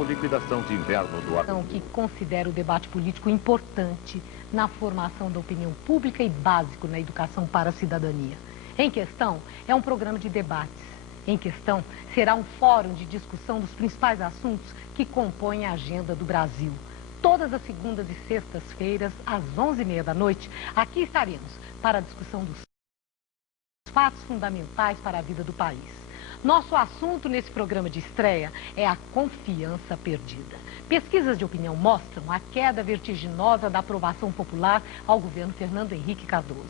como liquidação de inverno do ar. Que considera o debate político importante na formação da opinião pública e básico na educação para a cidadania. Em questão, é um programa de debates. Em questão, será um fórum de discussão dos principais assuntos que compõem a agenda do Brasil. Todas as segundas e sextas-feiras, às 11h30 da noite, aqui estaremos para a discussão dos fatos fundamentais para a vida do país. Nosso assunto nesse programa de estreia é a confiança perdida. Pesquisas de opinião mostram a queda vertiginosa da aprovação popular ao governo Fernando Henrique Cardoso.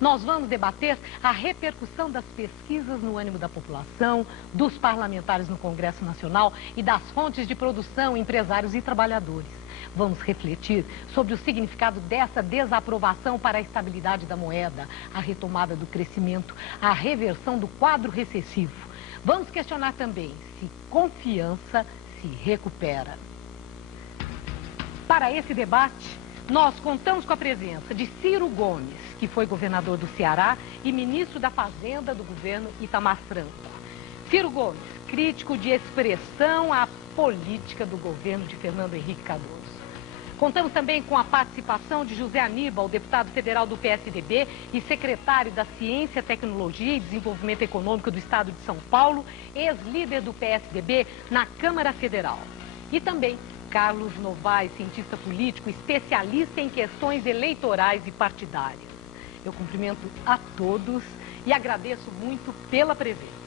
Nós vamos debater a repercussão das pesquisas no ânimo da população, dos parlamentares no Congresso Nacional e das fontes de produção, empresários e trabalhadores. Vamos refletir sobre o significado dessa desaprovação para a estabilidade da moeda, a retomada do crescimento, a reversão do quadro recessivo. Vamos questionar também se confiança se recupera. Para esse debate, nós contamos com a presença de Ciro Gomes, que foi governador do Ceará e ministro da Fazenda do governo Itamar Franco. Ciro Gomes, crítico de expressão à política do governo de Fernando Henrique Cardoso. Contamos também com a participação de José Aníbal, deputado federal do PSDB e secretário da Ciência, Tecnologia e Desenvolvimento Econômico do Estado de São Paulo, ex-líder do PSDB na Câmara Federal. E também Carlos Novaes, cientista político, especialista em questões eleitorais e partidárias. Eu cumprimento a todos e agradeço muito pela presença.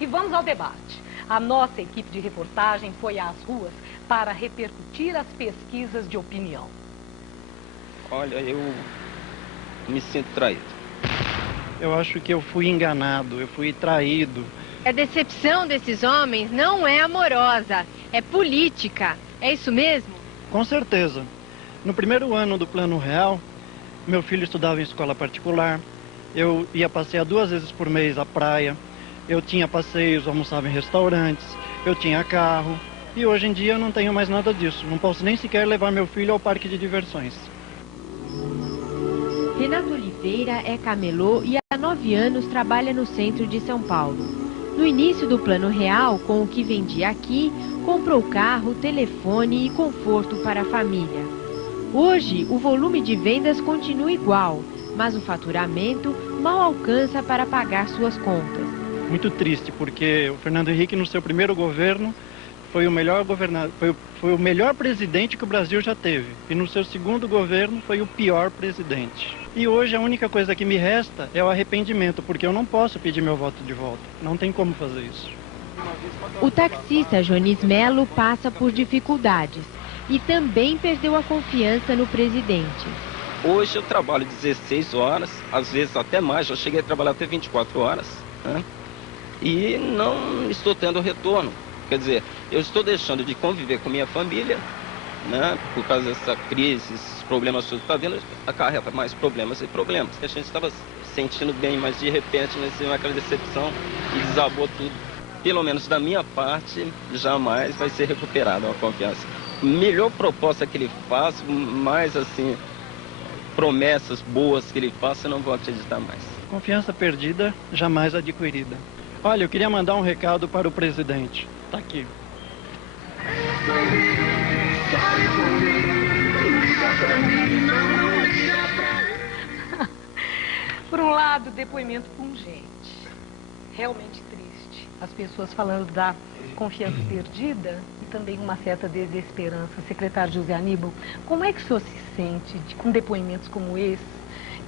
E vamos ao debate. A nossa equipe de reportagem foi às ruas para repercutir as pesquisas de opinião. Olha, eu me sinto traído. Eu acho que eu fui enganado, eu fui traído. A decepção desses homens não é amorosa, é política. É isso mesmo? Com certeza. No primeiro ano do Plano Real, meu filho estudava em escola particular, eu ia passear 2 vezes por mês à praia, eu tinha passeios, almoçava em restaurantes, eu tinha carro. E hoje em dia eu não tenho mais nada disso. Não posso nem sequer levar meu filho ao parque de diversões. Renato Oliveira é camelô e há 9 anos trabalha no centro de São Paulo. No início do Plano Real, com o que vendia aqui, comprou carro, telefone e conforto para a família. Hoje, o volume de vendas continua igual, mas o faturamento mal alcança para pagar suas contas. Muito triste, porque o Fernando Henrique, no seu primeiro governo, foi o melhor governador, foi o melhor presidente que o Brasil já teve. E no seu segundo governo foi o pior presidente. E hoje a única coisa que me resta é o arrependimento, porque eu não posso pedir meu voto de volta. Não tem como fazer isso. O taxista Jones Melo passa por dificuldades e também perdeu a confiança no presidente. Hoje eu trabalho 16 horas, às vezes até mais, já cheguei a trabalhar até 24 horas, né? E não estou tendo retorno. Quer dizer, eu estou deixando de conviver com minha família, né? Por causa dessa crise, esses problemas que está vendo, acarreta mais problemas e problemas. A gente estava sentindo bem, mas de repente, aquela decepção e desabou tudo. Pelo menos da minha parte, jamais vai ser recuperada a confiança. Melhor proposta que ele faz, mais assim, promessas boas que ele faça, eu não vou acreditar mais. Confiança perdida, jamais adquirida. Olha, eu queria mandar um recado para o presidente. Tá aqui. Por um lado, depoimento pungente, realmente triste. As pessoas falando da confiança perdida e também uma certa desesperança. Secretário José Aníbal, como é que o senhor se sente com depoimentos como esse,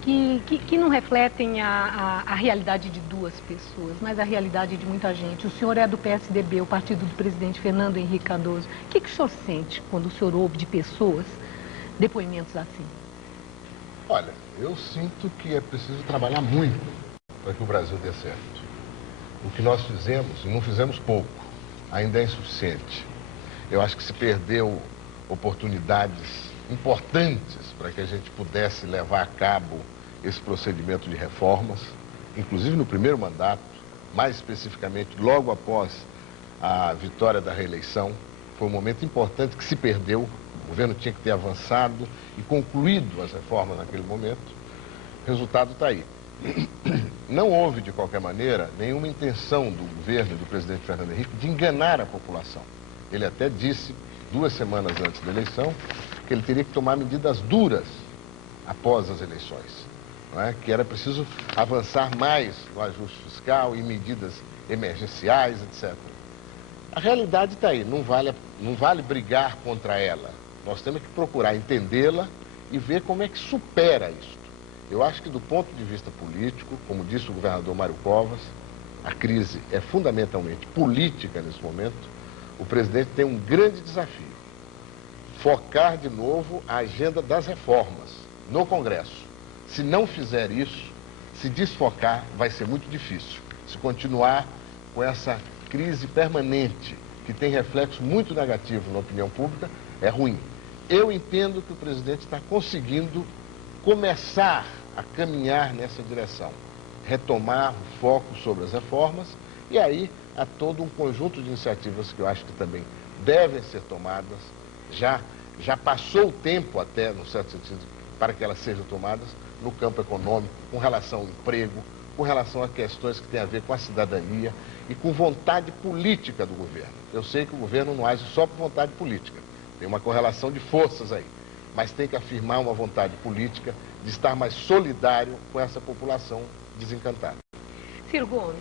que não refletem a realidade de 2 pessoas, mas a realidade de muita gente? O senhor é do PSDB, o partido do presidente Fernando Henrique Cardoso. O que o senhor sente quando o senhor ouve de pessoas depoimentos assim? Olha, eu sinto que é preciso trabalhar muito para que o Brasil dê certo. O que nós fizemos, e não fizemos pouco, ainda é insuficiente. Eu acho que se perdeu oportunidades importantes para que a gente pudesse levar a cabo esse procedimento de reformas, inclusive no primeiro mandato, mais especificamente logo após a vitória da reeleição. Foi um momento importante que se perdeu. O governo tinha que ter avançado e concluído as reformas naquele momento. O resultado está aí. Não houve, de qualquer maneira, nenhuma intenção do governo do presidente Fernando Henrique de enganar a população. Ele até disse, 2 semanas antes da eleição, que ele teria que tomar medidas duras após as eleições, não é? Que era preciso avançar mais no ajuste fiscal e medidas emergenciais, etc. A realidade está aí, não vale brigar contra ela. Nós temos que procurar entendê-la e ver como é que supera isso. Eu acho que do ponto de vista político, como disse o governador Mário Covas, a crise é fundamentalmente política nesse momento. O presidente tem um grande desafio: focar de novo a agenda das reformas no Congresso. Se não fizer isso, se desfocar, vai ser muito difícil. Se continuar com essa crise permanente, que tem reflexo muito negativo na opinião pública, é ruim. Eu entendo que o presidente está conseguindo começar a caminhar nessa direção, retomar o foco sobre as reformas, e aí há todo um conjunto de iniciativas que eu acho que também devem ser tomadas. Já passou o tempo até, no certo sentido, para que elas sejam tomadas no campo econômico, com relação ao emprego, com relação a questões que têm a ver com a cidadania e com vontade política do governo. Eu sei que o governo não age só por vontade política, tem uma correlação de forças aí, mas tem que afirmar uma vontade política de estar mais solidário com essa população desencantada. Ciro Gomes,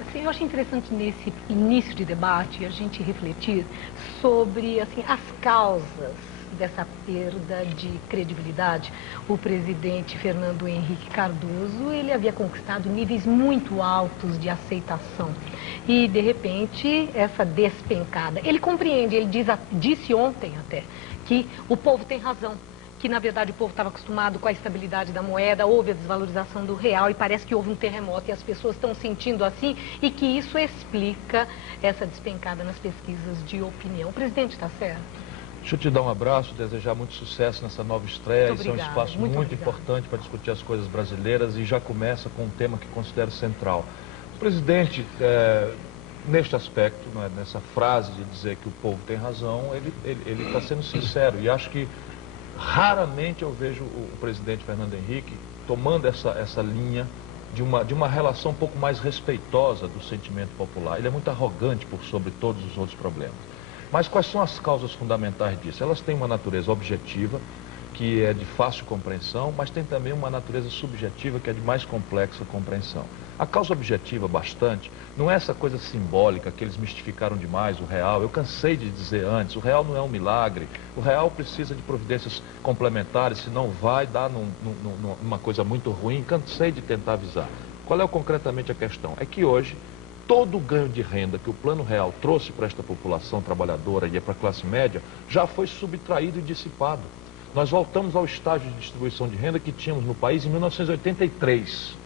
assim, eu acho interessante nesse início de debate a gente refletir sobre assim, as causas dessa perda de credibilidade. O presidente Fernando Henrique Cardoso, ele havia conquistado níveis muito altos de aceitação. E, de repente, essa despencada. Ele compreende, ele disse ontem até, que o povo tem razão, que, na verdade, o povo estava acostumado com a estabilidade da moeda, houve a desvalorização do real e parece que houve um terremoto e as pessoas estão sentindo assim e que isso explica essa despencada nas pesquisas de opinião. O presidente está certo? Deixa eu te dar um abraço, desejar muito sucesso nessa nova estreia. Isso é um espaço muito importante para discutir as coisas brasileiras e já começa com um tema que considero central. O presidente, neste aspecto, nessa frase de dizer que o povo tem razão, ele está sendo sincero e acho que raramente eu vejo o presidente Fernando Henrique tomando essa linha de uma relação um pouco mais respeitosa do sentimento popular. Ele é muito arrogante por sobre todos os outros problemas. Mas quais são as causas fundamentais disso? Elas têm uma natureza objetiva, que é de fácil compreensão, mas tem também uma natureza subjetiva, que é de mais complexa compreensão. A causa objetiva, bastante, não é essa coisa simbólica que eles mistificaram demais, o real. Eu cansei de dizer antes, o real não é um milagre. O real precisa de providências complementares, senão vai dar numa coisa muito ruim. Cansei de tentar avisar. Qual é concretamente a questão? É que hoje, todo o ganho de renda que o Plano Real trouxe para esta população trabalhadora e para a classe média, já foi subtraído e dissipado. Nós voltamos ao estágio de distribuição de renda que tínhamos no país em 1983.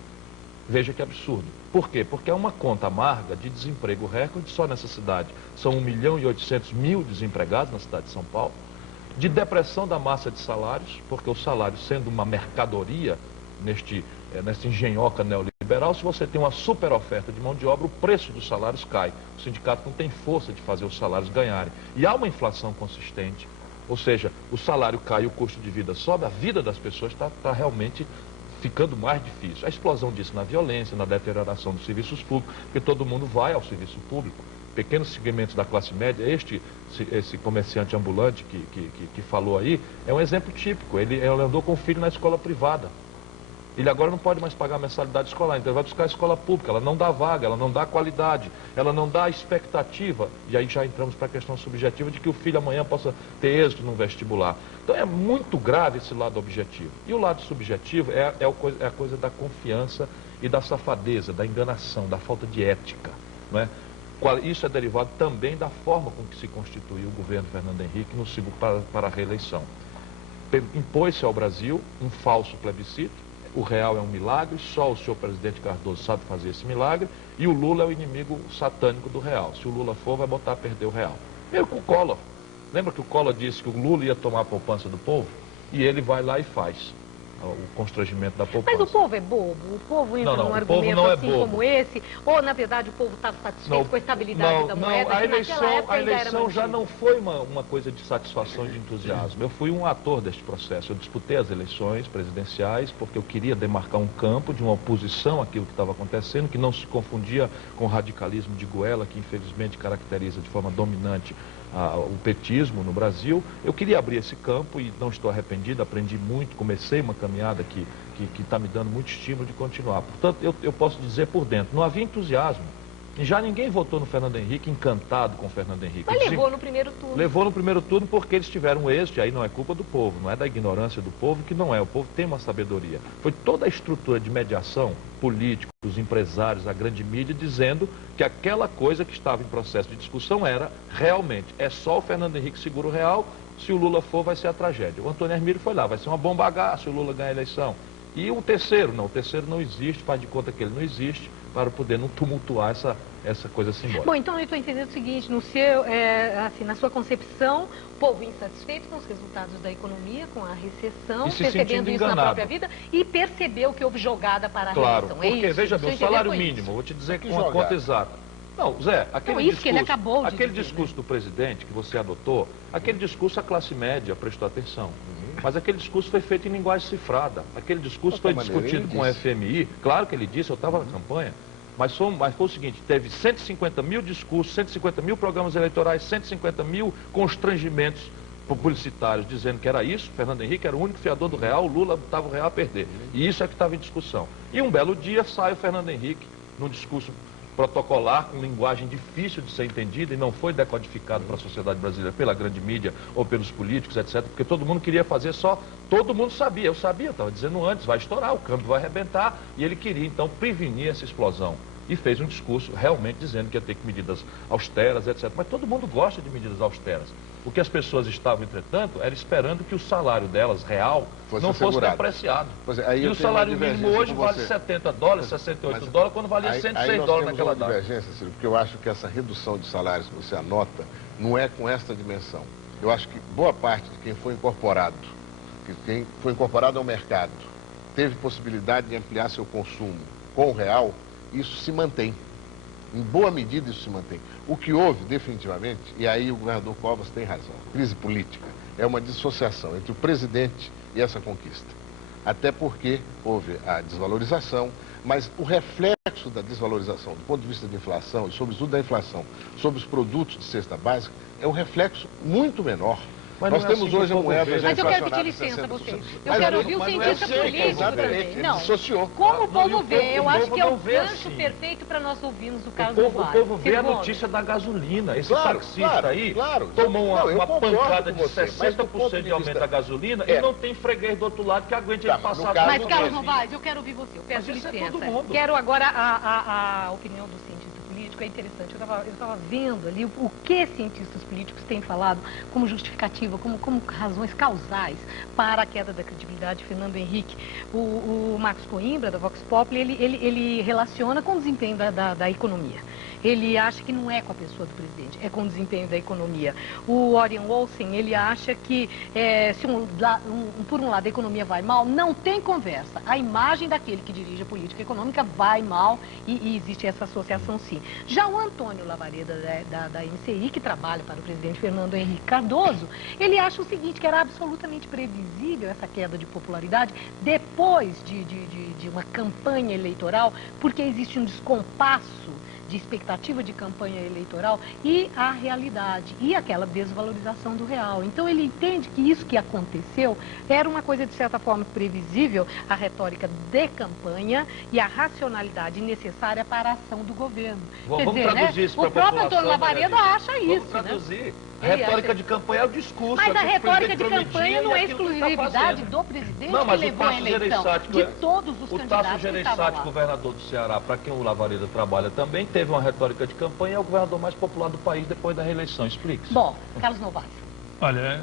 Veja que absurdo. Por quê? Porque é uma conta amarga de desemprego recorde só nessa cidade. São 1.800.000 desempregados na cidade de São Paulo. De depressão da massa de salários, porque o salário sendo uma mercadoria nessa engenhoca neoliberal, se você tem uma super oferta de mão de obra, o preço dos salários cai. O sindicato não tem força de fazer os salários ganharem. E há uma inflação consistente, ou seja, o salário cai, o custo de vida sobe, a vida das pessoas está realmente ficando mais difícil. A explosão disso na violência, na deterioração dos serviços públicos, porque todo mundo vai ao serviço público. Pequenos segmentos da classe média, esse comerciante ambulante que falou aí, é um exemplo típico. Ele andou com o filho na escola privada. Ele agora não pode mais pagar a mensalidade escolar, então ele vai buscar a escola pública. Ela não dá vaga, ela não dá qualidade, ela não dá expectativa. E aí já entramos para a questão subjetiva de que o filho amanhã possa ter êxito no vestibular. Então é muito grave esse lado objetivo. E o lado subjetivo é a coisa da confiança e da safadeza, da enganação, da falta de ética, não é? Isso é derivado também da forma com que se constituiu o governo Fernando Henrique no ciclo para a reeleição. Impôs-se ao Brasil um falso plebiscito. O real é um milagre, só o senhor presidente Cardoso sabe fazer esse milagre, e o Lula é o inimigo satânico do real. Se o Lula for, vai botar a perder o real. Meio com o Collor. Lembra que o Collor disse que o Lula ia tomar a poupança do povo? E ele vai lá e faz. o constrangimento da poupança. Mas o povo é bobo? O povo entra num argumento assim como esse? Ou, na verdade, o povo está satisfeito com a estabilidade da moeda? A eleição já não foi uma coisa de satisfação e de entusiasmo. Eu fui um ator deste processo. Eu disputei as eleições presidenciais porque eu queria demarcar um campo de uma oposição àquilo que estava acontecendo, que não se confundia com o radicalismo de goela, que infelizmente caracteriza de forma dominante o petismo no Brasil. Eu queria abrir esse campo e não estou arrependido, aprendi muito, comecei uma caminhada que está me dando muito estímulo de continuar. Portanto, eu posso dizer por dentro, não havia entusiasmo. E já ninguém votou no Fernando Henrique encantado com o Fernando Henrique. Mas levou no primeiro turno. Levou no primeiro turno porque eles tiveram êxito, e aí não é culpa do povo, não é da ignorância do povo, que não é. O povo tem uma sabedoria. Foi toda a estrutura de mediação, políticos, empresários, a grande mídia, dizendo que aquela coisa que estava em processo de discussão era, realmente, é só o Fernando Henrique segura o real, se o Lula for vai ser a tragédia. O Antônio Hermílio foi lá, vai ser uma bomba H se o Lula ganhar a eleição. E o terceiro não existe, faz de conta que ele não existe, para poder não tumultuar essa coisa simbólica. Bom, então eu estou entendendo o seguinte, no seu, assim, na sua concepção, o povo insatisfeito com os resultados da economia, com a recessão, percebendo isso na própria vida e percebeu que houve jogada para a claro, recessão. Porque, veja bem, o salário mínimo, isso? vou te dizer com uma conta exata. Não, Zé, aquele discurso do presidente que você adotou, aquele discurso a classe média prestou atenção. Mas aquele discurso foi feito em linguagem cifrada. Aquele discurso foi discutido com o FMI. Claro que ele disse, eu estava na campanha. Mas foi o seguinte, teve 150 mil discursos, 150 mil programas eleitorais, 150 mil constrangimentos publicitários dizendo que era isso, Fernando Henrique era o único fiador do real, o Lula estava o real a perder. E isso é que estava em discussão. E um belo dia sai o Fernando Henrique num discurso protocolar, com linguagem difícil de ser entendida e não foi decodificado para a sociedade brasileira pela grande mídia ou pelos políticos, etc. Porque todo mundo queria fazer todo mundo sabia, eu estava dizendo antes, vai estourar, o câmbio vai arrebentar, e ele queria então prevenir essa explosão. E fez um discurso realmente dizendo que ia ter medidas austeras, etc. Mas todo mundo gosta de medidas austeras. O que as pessoas estavam, entretanto, era esperando que o salário delas, real, não fosse depreciado. E o salário mínimo hoje vale $70, $68, quando valia $106 naquela data. Divergência, Ciro, porque eu acho que essa redução de salários que você anota não é com esta dimensão. Eu acho que boa parte de quem foi incorporado ao mercado, teve possibilidade de ampliar seu consumo com o real, isso se mantém. Em boa medida isso se mantém. O que houve, definitivamente, e aí o governador Covas tem razão, crise política, é uma dissociação entre o presidente e essa conquista. Até porque houve a desvalorização, mas o reflexo da desvalorização, do ponto de vista de inflação, e sobretudo da inflação sobre os produtos de cesta básica, é um reflexo muito menor. Mas nós temos hoje a moeda já Mas eu quero pedir licença a vocês. Eu quero ouvir o cientista político também. Não. Como o povo vê? Eu acho que é o gancho perfeito para nós ouvirmos o caso do Vale. O povo vê a notícia da gasolina. Esse taxista aí tomou uma pancada de 60% de aumento da gasolina e não tem freguês do outro lado que aguente ele passar. Mas, Carlos Novaes, eu quero ouvir você. Eu peço licença. Quero agora a opinião do cientista político. É interessante. Eu estava vendo ali o que cientistas políticos têm falado como justificativa, como razões causais para a queda da credibilidade de Fernando Henrique. O Marcos Coimbra, da Vox Populi, ele relaciona com o desempenho da economia. Ele acha que não é com a pessoa do presidente, é com o desempenho da economia. O Orion Olsen, ele acha que se por um lado a economia vai mal, não tem conversa. A imagem daquele que dirige a política econômica vai mal e existe essa associação sim. Já o Antônio Lavareda, da MCI, que trabalha para o presidente Fernando Henrique Cardoso, ele acha o seguinte, que era absolutamente previsível essa queda de popularidade depois de uma campanha eleitoral, porque existe um descompasso de expectativa de campanha eleitoral e a realidade, e aquela desvalorização do real. Então ele entende que isso que aconteceu era uma coisa de certa forma previsível, a retórica de campanha e a racionalidade necessária para a ação do governo. Quer dizer, né? O próprio Antônio Lavareda acha isso. Vamos traduzir. Né? A retórica de campanha é o discurso. Mas a retórica de campanha não é exclusividade do presidente que levou a eleição, de todos os candidatos que estavam lá. O Tasso Gereissati, governador do Ceará, para quem o Lavareda trabalha também, teve uma retórica de campanha, é o governador mais popular do país depois da reeleição. Explique-se. Bom, Carlos Novaes. Olha,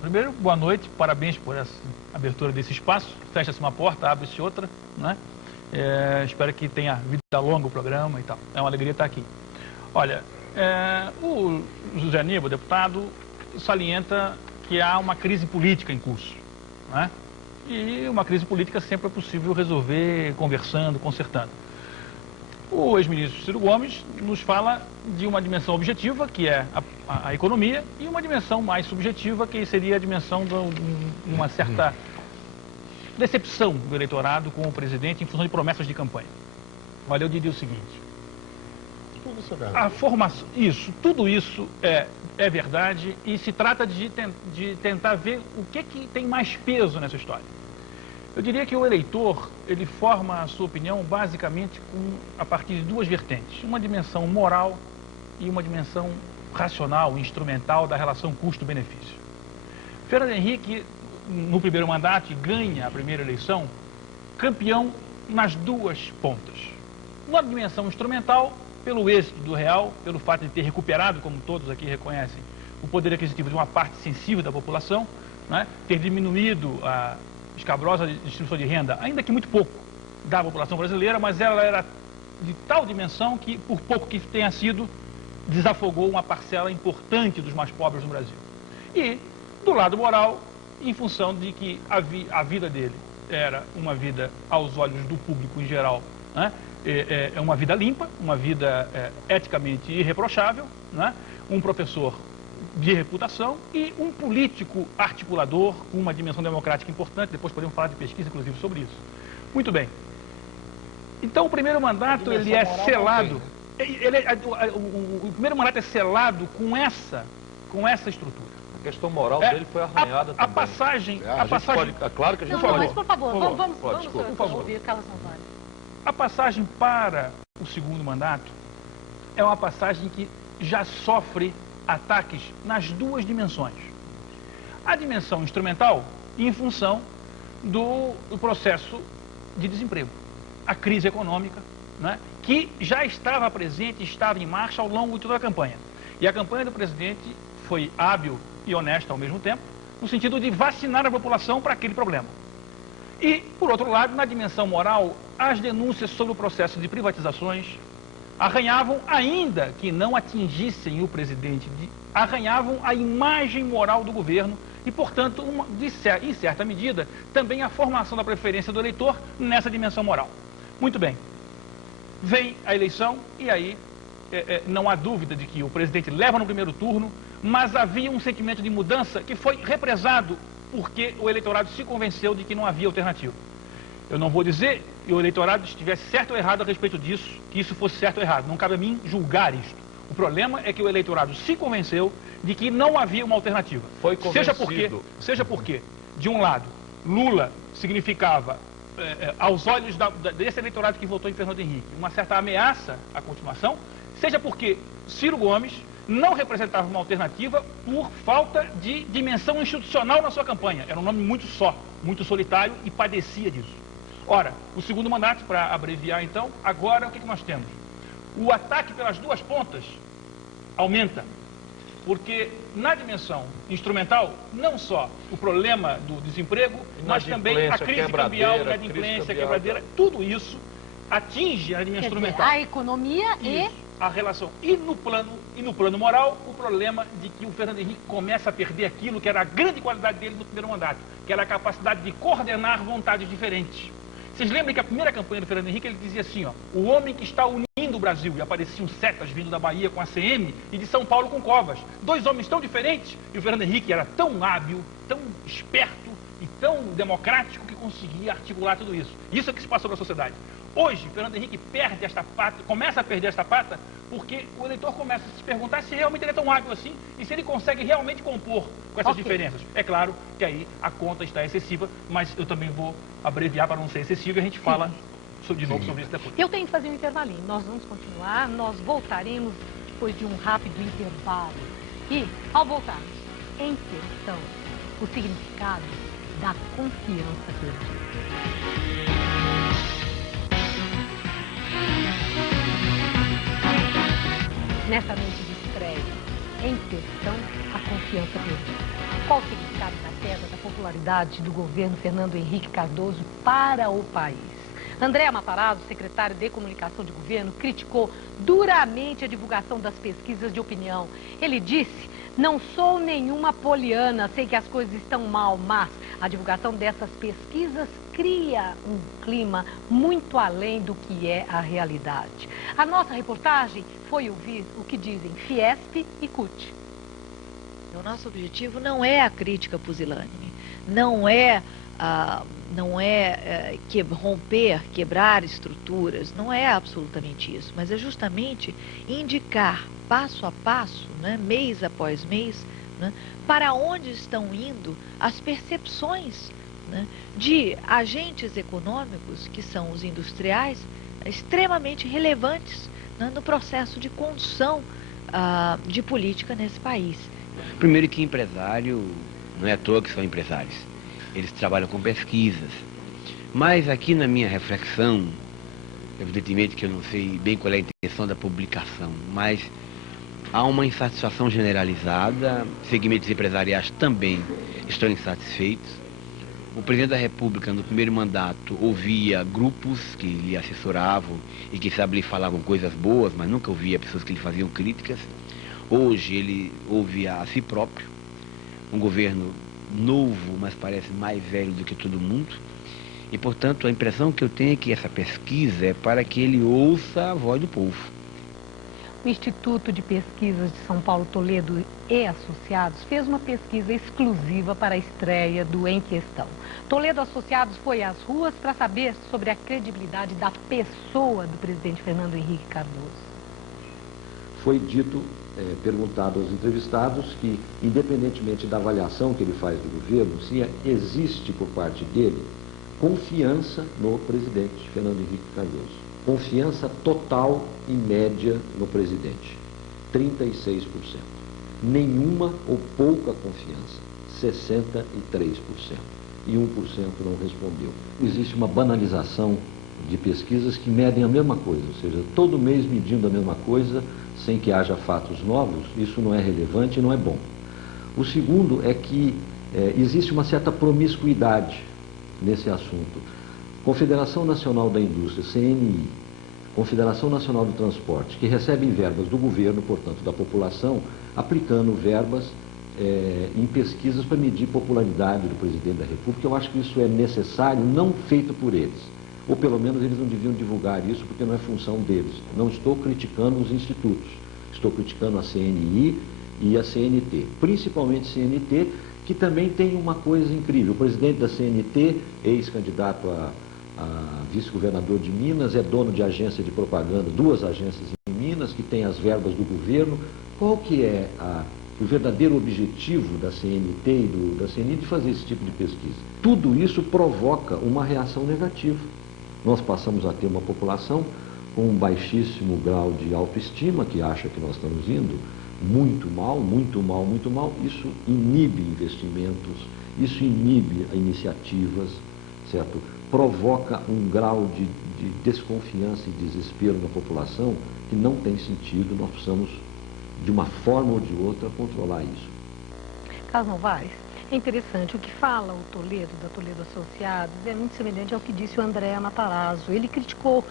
primeiro, boa noite, parabéns por essa abertura desse espaço. Fecha-se uma porta, abre-se outra, né? Espero que tenha vida longa o programa e tal. É uma alegria estar aqui. Olha, o José Aníbal, deputado, salienta que há uma crise política em curso, né? E uma crise política sempre é possível resolver conversando, consertando. O ex-ministro Ciro Gomes nos fala de uma dimensão objetiva, que é a economia, e uma dimensão mais subjetiva, que seria a dimensão de uma certa decepção do eleitorado com o presidente em função de promessas de campanha. Olha, eu diria o seguinte: a formação, tudo isso é verdade, e se trata de tentar ver o que tem mais peso nessa história. Eu diria que o eleitor, ele forma a sua opinião basicamente a partir de duas vertentes: uma dimensão moral e uma dimensão racional, instrumental da relação custo-benefício. Fernando Henrique, no primeiro mandato, ganha a primeira eleição, campeão nas duas pontas. Na dimensão instrumental, pelo êxito do real, pelo fato de ter recuperado, como todos aqui reconhecem, o poder aquisitivo de uma parte sensível da população, né? Ter diminuído a escabrosa distribuição de renda, ainda que muito pouco, da população brasileira, mas ela era de tal dimensão que, por pouco que tenha sido, desafogou uma parcela importante dos mais pobres no Brasil. E, do lado moral, em função de que a vida dele era uma vida, aos olhos do público em geral, né? É uma vida limpa, uma vida eticamente irreprochável, né? Um professor de reputação e um político articulador com uma dimensão democrática importante. Depois podemos falar de pesquisa, inclusive, sobre isso. Muito bem. Então, o primeiro mandato, ele é selado. O primeiro mandato é selado com essa estrutura. A questão moral dele foi arranhada também. A passagem... Claro que a gente pode... Mas, por favor, vamos ouvir Carlos Nazário. A passagem para o segundo mandato é uma passagem que já sofre ataques nas duas dimensões. A dimensão instrumental, em função do processo de desemprego, a crise econômica, né, que já estava presente, estava em marcha ao longo de toda a campanha. E a campanha do presidente foi hábil e honesta ao mesmo tempo, no sentido de vacinar a população para aquele problema. E, por outro lado, na dimensão moral, as denúncias sobre o processo de privatizações arranhavam, ainda que não atingissem o presidente, arranhavam a imagem moral do governo e, portanto, em certa medida, também a formação da preferência do eleitor nessa dimensão moral. Muito bem. Vem a eleição e aí não há dúvida de que o presidente leva no primeiro turno, mas havia um sentimento de mudança que foi represado porque o eleitorado se convenceu de que não havia alternativa. Eu não vou dizer que o eleitorado estivesse certo ou errado a respeito disso, que isso fosse certo ou errado. Não cabe a mim julgar isto. O problema é que o eleitorado se convenceu de que não havia uma alternativa. Foi convencido. Seja porque, de um lado, Lula significava, aos olhos desse eleitorado que votou em Fernando Henrique, uma certa ameaça à continuação, seja porque Ciro Gomes não representava uma alternativa por falta de dimensão institucional na sua campanha. Era um nome muito só, muito solitário e padecia disso. Ora, o segundo mandato, para abreviar então, agora o que nós temos? O ataque pelas duas pontas aumenta, porque na dimensão instrumental, não só o problema do desemprego, mas também a crise cambial, a inadimplência, a quebradeira, tudo isso atinge a dimensão instrumental. A economia e a relação. E no plano moral, o problema de que o Fernando Henrique começa a perder aquilo que era a grande qualidade dele no primeiro mandato, que era a capacidade de coordenar vontades diferentes. Vocês lembram que a primeira campanha do Fernando Henrique, ele dizia assim, ó, o homem que está unindo o Brasil, e apareciam setas vindo da Bahia com a CM e de São Paulo com Covas. Dois homens tão diferentes, e o Fernando Henrique era tão hábil, tão esperto e tão democrático que conseguia articular tudo isso. Isso é que se passou na sociedade. Hoje, Fernando Henrique perde esta pata, começa a perder esta pata, porque o eleitor começa a se perguntar se realmente ele é tão hábil assim e se ele consegue realmente compor com essas diferenças. É claro que aí a conta está excessiva, mas eu também vou abreviar para não ser excessivo e a gente fala de novo sobre isso depois. Eu tenho que fazer um intervalinho. Nós vamos continuar, nós voltaremos depois de um rápido intervalo. E, ao voltarmos, em questão, o significado da confiança perdida. Nessa noite de estreia, em questão, a confiança perdida. Qual o significado da queda da popularidade do governo Fernando Henrique Cardoso para o país? André Matarazzo, secretário de Comunicação de Governo, criticou duramente a divulgação das pesquisas de opinião. Ele disse Não sou nenhuma poliana, sei que as coisas estão mal, mas a divulgação dessas pesquisas cria um clima muito além do que é a realidade. A nossa reportagem foi ouvir o que dizem Fiesp e CUT. O nosso objetivo não é a crítica pusilânime, não é romper, quebrar estruturas, não é absolutamente isso, mas é justamente indicar passo a passo, né, mês após mês, né, para onde estão indo as percepções, né, de agentes econômicos, que são os industriais, extremamente relevantes, né, no processo de condução de política nesse país. Primeiro que empresário, não é à toa que são empresários. Eles trabalham com pesquisas. Mas aqui na minha reflexão, evidentemente que eu não sei bem qual é a intenção da publicação, mas há uma insatisfação generalizada, segmentos empresariais também estão insatisfeitos. O presidente da República, no primeiro mandato, ouvia grupos que lhe assessoravam e que, sabe, lhe falavam coisas boas, mas nunca ouvia pessoas que lhe faziam críticas. Hoje ele ouve a si próprio, um governo novo, mas parece mais velho do que todo mundo. E, portanto, a impressão que eu tenho é que essa pesquisa é para que ele ouça a voz do povo. O Instituto de Pesquisas de São Paulo, Toledo e Associados fez uma pesquisa exclusiva para a estreia do Em Questão. Toledo Associados foi às ruas para saber sobre a credibilidade da pessoa do presidente Fernando Henrique Cardoso. Foi dito, perguntado aos entrevistados que, independentemente da avaliação que ele faz do governo, se existe por parte dele confiança no presidente Fernando Henrique Cardoso. Confiança total e média no presidente, 36%. Nenhuma ou pouca confiança, 63%. E 1% não respondeu. Existe uma banalização de pesquisas que medem a mesma coisa, ou seja, todo mês medindo a mesma coisa, sem que haja fatos novos, isso não é relevante e não é bom. O segundo é que existe uma certa promiscuidade nesse assunto. Confederação Nacional da Indústria, CNI, Confederação Nacional do Transporte, que recebem verbas do governo, portanto da população, aplicando verbas em pesquisas para medir popularidade do presidente da República. Eu acho que isso é necessário, não feito por eles. Ou pelo menos eles não deviam divulgar isso, porque não é função deles. Não estou criticando os institutos, estou criticando a CNI e a CNT, principalmente CNT, que também tem uma coisa incrível. O presidente da CNT, ex-candidato a vice-governador de Minas, é dono de agência de propaganda, 2 agências em Minas, que tem as verbas do governo. Qual que é o verdadeiro objetivo da CNT e da CNI de fazer esse tipo de pesquisa? Tudo isso provoca uma reação negativa. Nós passamos a ter uma população com um baixíssimo grau de autoestima, que acha que nós estamos indo muito mal, muito mal, muito mal. Isso inibe investimentos, isso inibe iniciativas, certo? Provoca um grau de desconfiança e desespero na população que não tem sentido. Nós precisamos, de uma forma ou de outra, controlar isso. Carlos Novaes, é interessante, o que fala o Toledo, da Toledo Associados, é muito semelhante ao que disse o André Matarazzo. Ele criticou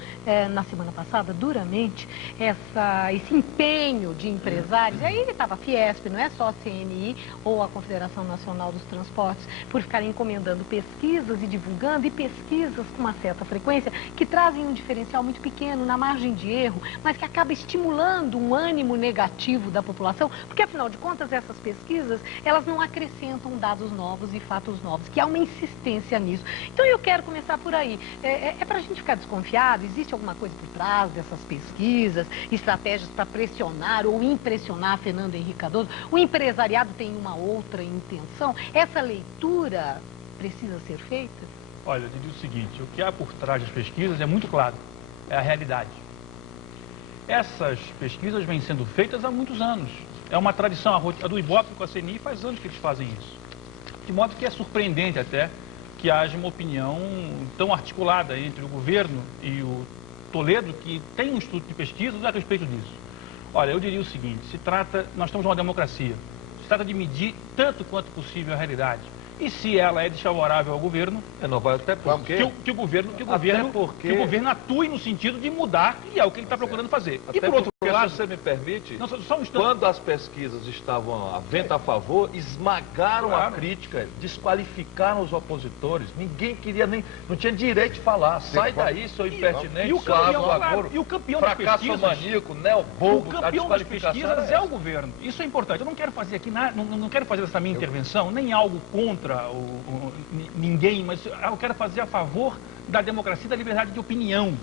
na semana passada duramente esse empenho de empresários, e aí estava a Fiesp, não é só a CNI ou a Confederação Nacional dos Transportes, por ficarem encomendando pesquisas e divulgando, e pesquisas com uma certa frequência, que trazem um diferencial muito pequeno, na margem de erro, mas que acaba estimulando um ânimo negativo da população, porque afinal de contas essas pesquisas, elas não acrescentam dados novos e fatos novos, que há uma insistência nisso. Então eu quero começar por aí. É para a gente ficar desconfiado? Existe alguma coisa por trás dessas pesquisas, estratégias para pressionar ou impressionar Fernando Henrique Cardoso? O empresariado tem uma outra intenção? Essa leitura precisa ser feita? Olha, eu diria o seguinte, o que há por trás das pesquisas é muito claro, é a realidade. Essas pesquisas vêm sendo feitas há muitos anos. É uma tradição, a do Ibope com a CNI faz anos que eles fazem isso. De modo que é surpreendente até que haja uma opinião tão articulada entre o governo e o Toledo, que tem um estudo de pesquisas a respeito disso. Olha, eu diria o seguinte, nós estamos numa democracia, se trata de medir tanto quanto possível a realidade. E se ela é desfavorável ao governo, não vai até porque... que o governo atue no sentido de mudar, e é o que ele está procurando fazer. Até e por outro lado, se você me permite, não, só um instante. Quando as pesquisas estavam a vento a favor, esmagaram a crítica, desqualificaram os opositores. Ninguém queria nem... Não tinha direito de falar. Sai daí, seu impertinente, e o campeão das pesquisas, maníaco, neobobo, o campeão das pesquisas é o governo. Isso é importante. Eu não quero fazer aqui, não quero fazer essa minha intervenção, nem algo contra ninguém, mas eu quero fazer a favor da democracia e da liberdade de opinião.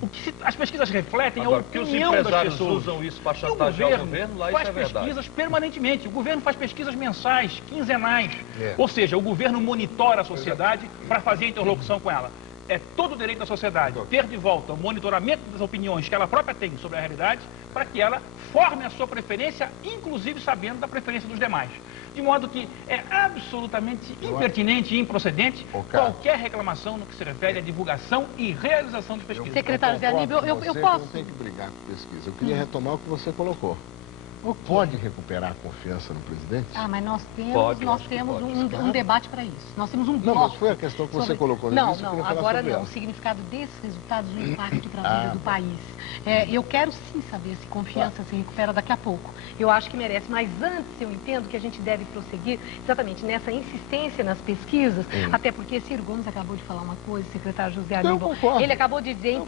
O que as pesquisas refletem é a opinião das pessoas. Usam isso para chantagear o governo, lá faz isso é pesquisas permanentemente. O governo faz pesquisas mensais, quinzenais. Ou seja, o governo monitora a sociedade para fazer a interlocução com ela. É todo o direito da sociedade ter de volta o monitoramento das opiniões que ela própria tem sobre a realidade, para que ela forme a sua preferência, inclusive sabendo da preferência dos demais. De modo que é absolutamente impertinente e improcedente qualquer reclamação no que se refere à divulgação e realização de pesquisas. Secretário Zé Aníbal, eu posso... Não tem que brigar com pesquisa. Eu queria retomar o que você colocou. Pode recuperar a confiança no presidente? Mas nós temos um debate para isso. Nós temos um bloco. Não, mas foi a questão que você colocou no início. Não, agora não. O significado desses resultados, o impacto para a vida do país. Eu quero sim saber se confiança se recupera daqui a pouco. Eu acho que merece, mas antes eu entendo que a gente deve prosseguir exatamente nessa insistência nas pesquisas, até porque Ciro Gomes acabou de falar uma coisa, secretário José Aníbal, ele acabou de dizer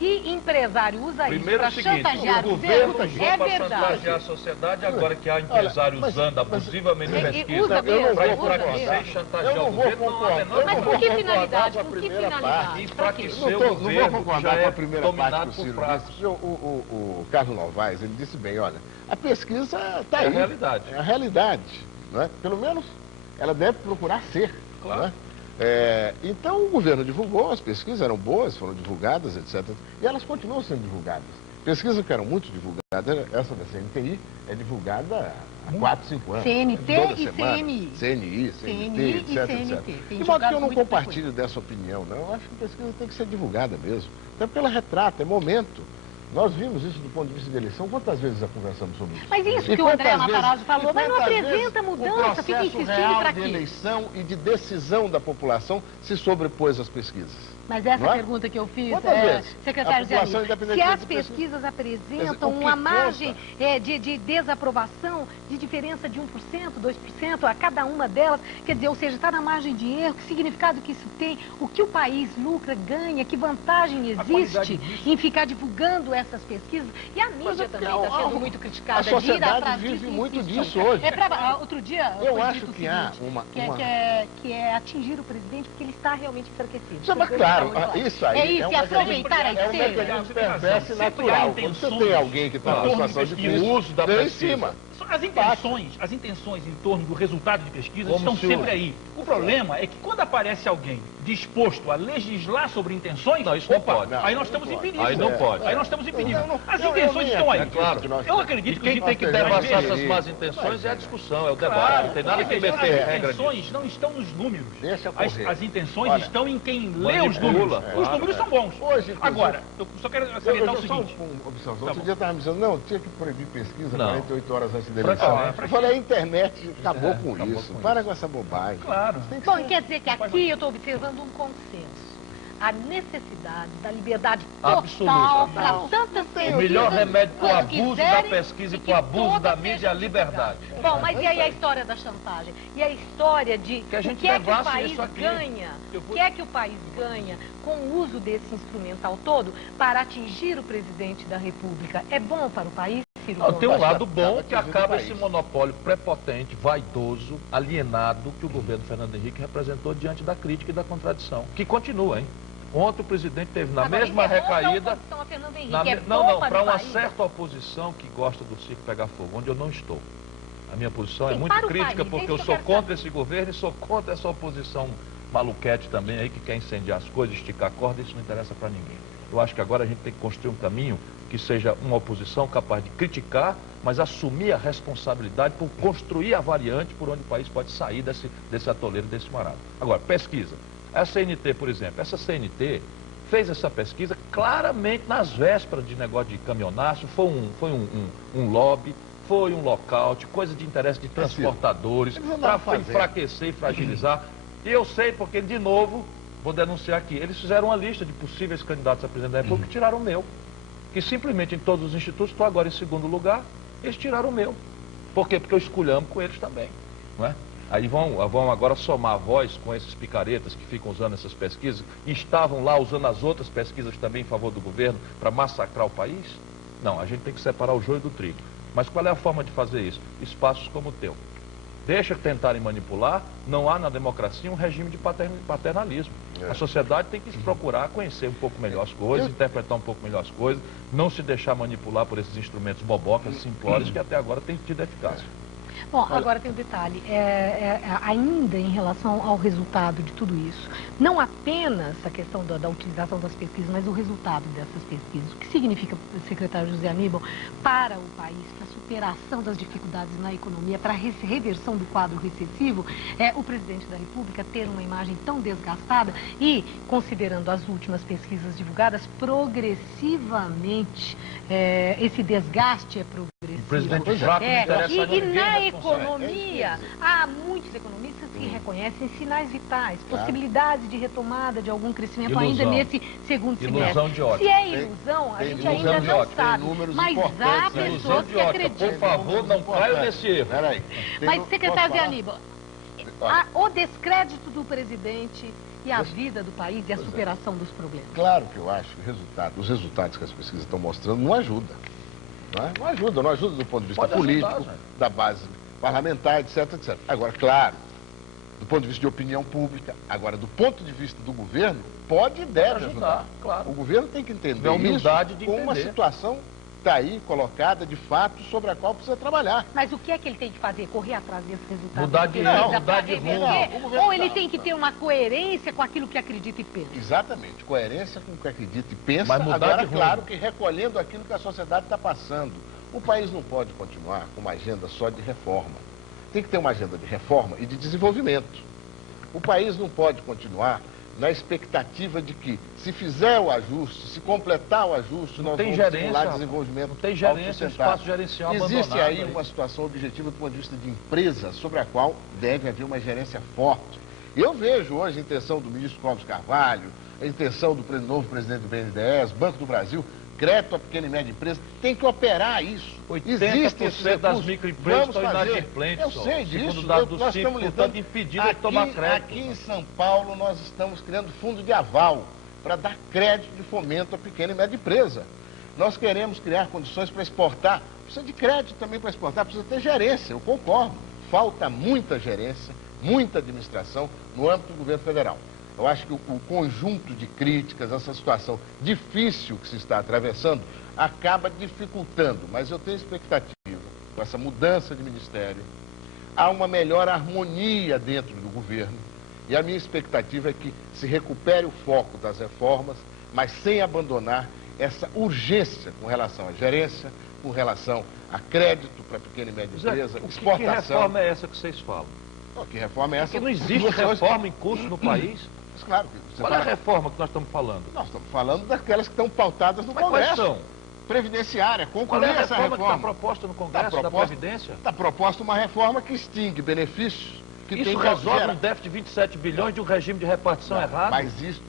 que empresário usa isso para chantagear o governo, é verdade. Sociedade, agora que há empresário usando abusivamente pesquisa para enfraquecer e chantagear o governo, mas por que finalidade? Por que finalidade? Enfraquecer o governo, não vou concordar com a primeira parte que o Ciro disse. O Carlos Novaes, ele disse bem, olha, a pesquisa está aí. É a realidade. É a realidade. Não é? Pelo menos ela deve procurar ser. Claro. Não é? Então o governo divulgou, as pesquisas eram boas, foram divulgadas, etc. E elas continuam sendo divulgadas. Pesquisas que eram muito divulgadas, essa da CNTI é divulgada há 4, 5 anos. CNT e CNI. CNI, etc. De modo que eu não compartilho dessa opinião, não. Eu acho que a pesquisa tem que ser divulgada mesmo. Até porque ela retrata, é momento. Nós vimos isso do ponto de vista da eleição. Quantas vezes já conversamos sobre isso? Mas isso que o André Matarazzo falou, mas não apresenta mudança, fica insistindo para quê? O processo real de eleição e de decisão da população se sobrepôs às pesquisas. Mas essa pergunta que eu fiz, secretário Zé Aníbal, se as pesquisas apresentam uma margem de desaprovação, de diferença de 1%, 2% a cada uma delas, quer dizer, ou seja, está na margem de erro, que significado que isso tem, o que o país lucra, ganha, que vantagem existe em ficar divulgando essas pesquisas, e a mídia também está sendo muito criticada. A sociedade vive muito disso hoje. Outro dia, eu acho que há que é atingir o presidente porque ele está realmente enfraquecido. Mas claro, isso aí é aproveitar a um mecanismo perverso e natural. Quando você tem alguém que está numa situação difícil, o uso da pesquisa. As intenções em torno do resultado de pesquisa estão sempre aí. O problema é que quando aparece alguém disposto a legislar sobre intenções, não, isso não pode. Aí nós estamos em perigo. Aí não pode. Aí nós estamos em perigo. As intenções estão aí. Claro. Eu acredito que quem tem que devassar essas más intenções é a discussão, é o debate. Não tem nada que meter regra. As intenções não estão nos números. As intenções estão em quem lê os números. Os números são bons. Agora, eu só quero salientar o seguinte. Outro dia estava me dizendo, não, tinha que proibir pesquisa 48 horas antes da eleição. Eu falei, a internet acabou com isso. Para com essa bobagem. Claro. Bom, quer dizer que aqui eu estou observando um consenso. A necessidade da liberdade total para tantas pesquisas. O melhor remédio para o abuso da pesquisa e para o abuso da mídia é a liberdade. Bom, mas e aí a história da chantagem? E a história de o que é que o país ganha? O que é que o país ganha com o uso desse instrumental todo para atingir o presidente da República? É bom para o país? Tem um lado bom que acaba esse monopólio prepotente, vaidoso, alienado que o governo Fernando Henrique representou diante da crítica e da contradição. Que continua, hein? Ontem o presidente teve na mesma recaída... Não, para uma certa oposição que gosta do circo pegar fogo, onde eu não estou. A minha posição é muito crítica porque eu sou contra esse governo e sou contra essa oposição maluquete também aí que quer incendiar as coisas, esticar a corda, isso não interessa para ninguém. Eu acho que agora a gente tem que construir um caminho que seja uma oposição capaz de criticar, mas assumir a responsabilidade por construir a variante por onde o país pode sair desse atoleiro, desse marasmo. Agora, pesquisa. A CNT, por exemplo, essa CNT fez essa pesquisa claramente nas vésperas de negócio de caminhonaço, foi um lobby, foi um lockout, coisa de interesse de transportadores, para enfraquecer e fragilizar. E eu sei porque, de novo, vou denunciar aqui, eles fizeram uma lista de possíveis candidatos a presidente da República e tiraram o meu. Que simplesmente em todos os institutos, estou agora em segundo lugar, eles tiraram o meu. Por quê? Porque eu esculhambo com eles também, não é? Aí vão agora somar a voz com esses picaretas que ficam usando essas pesquisas e estavam lá usando as outras pesquisas também em favor do governo para massacrar o país? Não, a gente tem que separar o joio do trigo. Mas qual é a forma de fazer isso? Espaços como o teu. Deixa tentarem manipular, não há na democracia um regime de paternalismo. A sociedade tem que se procurar conhecer um pouco melhor as coisas, interpretar um pouco melhor as coisas, não se deixar manipular por esses instrumentos bobocas, simplórios, que até agora têm tido eficácia. Bom, agora tem um detalhe, ainda em relação ao resultado de tudo isso, não apenas a questão da utilização das pesquisas, mas o resultado dessas pesquisas. O que significa, secretário José Aníbal, para o país, para a superação das dificuldades na economia, para a reversão do quadro recessivo, o presidente da República ter uma imagem tão desgastada e, considerando as últimas pesquisas divulgadas, progressivamente, esse desgaste é progressivo. O presidente fraco não interessa a ninguém. E na economia, há muitos economistas que reconhecem sinais vitais, possibilidades de retomada de algum crescimento ainda nesse segundo semestre. Ilusão de ótica. Se é ilusão, a gente ainda não sabe, mas há pessoas que acreditam. Por favor, não caia nesse erro. Mas, secretário Zé Aníbal, o descrédito do presidente e a vida do país e a superação dos problemas. Claro que eu acho que os resultados que as pesquisas estão mostrando não ajudam. Não ajuda do ponto de vista político, da base parlamentar, etc, etc. Agora, claro, do ponto de vista de opinião pública, agora, do ponto de vista do governo, pode e deve ajudar. Claro. O governo tem que entender a humildade isso como uma situação que está aí colocada de fato sobre a qual precisa trabalhar. Mas o que é que ele tem que fazer? Correr atrás desses resultados? Mudar de rumo. Ou ele tem que ter uma coerência com aquilo que acredita e pensa? Exatamente, coerência com o que acredita e pensa, mas mudar agora, de rumo. Claro que recolhendo aquilo que a sociedade está passando. O país não pode continuar com uma agenda só de reforma. Tem que ter uma agenda de reforma e de desenvolvimento. O país não pode continuar na expectativa de que, se fizer o ajuste, se completar o ajuste, nós vamos estimular desenvolvimento. Não tem gerência, espaço gerencial abandonado. Existe aí uma situação objetiva do ponto de vista de empresa, sobre a qual deve haver uma gerência forte. Eu vejo hoje a intenção do ministro Clóvis Carvalho, a intenção do novo presidente do BNDES, Banco do Brasil, crédito à pequena e média empresa, tem que operar isso. 80% das microempresas estão inadimplentes. Eu sei disso. Segundo dados do CIF, portanto, impedido de tomar crédito. Aqui em São Paulo, nós estamos criando fundo de aval para dar crédito de fomento à pequena e média empresa. Nós queremos criar condições para exportar. Precisa de crédito também para exportar, precisa ter gerência, eu concordo. Falta muita gerência, muita administração no âmbito do governo federal. Eu acho que o conjunto de críticas, essa situação difícil que se está atravessando, acaba dificultando. Mas eu tenho expectativa, com essa mudança de ministério, há uma melhor harmonia dentro do governo. E a minha expectativa é que se recupere o foco das reformas, mas sem abandonar essa urgência com relação à gerência, com relação a crédito para pequena e média empresa, exportação. Que reforma é essa que vocês falam? Que reforma é essa? Porque não existe reforma em curso no país. Mas, claro, qual é a reforma que nós estamos falando? Nós estamos falando daquelas que estão pautadas no Congresso. Quais são? Previdenciária, concluir qual é a essa reforma que está proposta no Congresso da Previdência? Está proposta uma reforma que extingue benefícios. Que isso resolve um déficit de 27 bilhões de um regime de repartição errado? Mas isso...